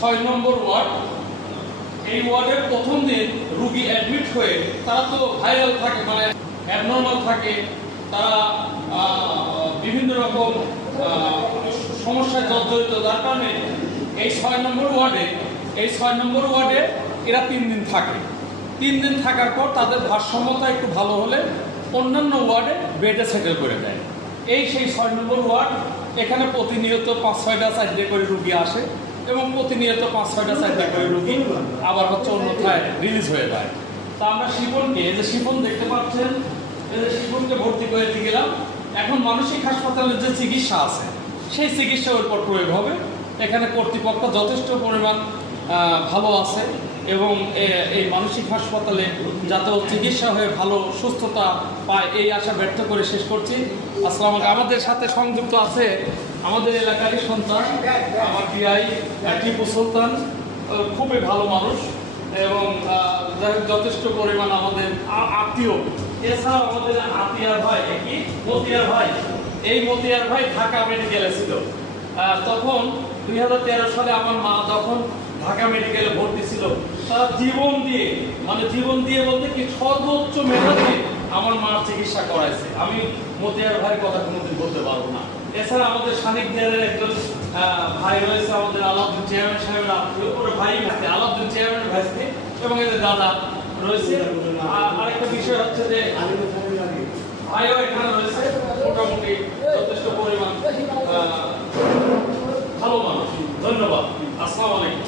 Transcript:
6 নম্বর word. এই ওয়ার্ডের প্রথম দিন রুগী অ্যাডমিট হয়ে তারা তো ভাইরাল থাকে, মানে অ্যাবনর্মাল থাকে, তারা বিভিন্ন রকম সমস্যায় জর্জরিত, যার কারণে এই 6 নম্বর ওয়ার্ডে এরা 3 দিন থাকে। 3 দিন থাকার পর তাদের ভারসাম্যতা একটু ভালো হলে অন্যান্য ওয়ার্ডে বেডে সেটেল করে দেয়। সেই 6 নম্বর ওয়ার্ড। এখানে প্রতিনিয়ত 5-6টা 4টে করে রুগী আসে এবং প্রতিনিয়ত 5-6টা 4টে করে রুগী আবার অন্যথায় রিলিজ হয়ে যায়। তা আমরা শিপনকে, এই যে শিপন দেখতে পাচ্ছেন, এই যে শিপনকে ভর্তি করে দিয়ে গেলাম। এখন মানসিক হাসপাতালের যে চিকিৎসা আছে সেই চিকিৎসার উপর প্রয়োগ হবে। এখানে কর্তৃপক্ষ যথেষ্ট পরিমাণ ভালো আছে এবং এই মানসিক হাসপাতালে যাতে চিকিৎসা হয়ে ভালো সুস্থতা পায় এই আশা ব্যর্থ করে শেষ করছি। আসসালামু আলাইকুম। আমাদের সাথে সংযুক্ত আছে আমাদের এলাকারই সন্তান, আমার পিআই টিপু সুলতান, খুবই ভালো মানুষ এবং যথেষ্ট পরিমাণ আমাদের আত্মীয়। এছাড়াও আমাদের আতিয়ার ভাই, কি মতিয়ার ভাই, এই মতিয়ার ভাই ঢাকা মেডিকেলে ছিল। তখন 2013 সালে আমার মা যখন ঢাকা মেডিকেলে ভর্তি ছিল, তারা জীবন দিয়ে বলতে কি সর্বোচ্চ মেধাতে আমার মার চিকিৎসা করাইছে। আমি মতিয়ার ভাইয়ের কথা কোনোদিন বলতে পারবো না। এছাড়া আমাদের সানিকদের একজন ভাই রয়েছে, আমাদের আলাউদ্দিন চেয়ারম্যান সাহেবের আত্মীয়, ওর ভাই আলাউদ্দিন চেয়ারম্যান ভাইকে, এবং এদের দাদা রয়েছে। আরেকটা বিষয় হচ্ছে যে ভাইও এখানে রয়েছে, মোটামুটি যথেষ্ট পরিমাণ ভালো মানুষ। ধন্যবাদ। আসসালামু আলাইকুম।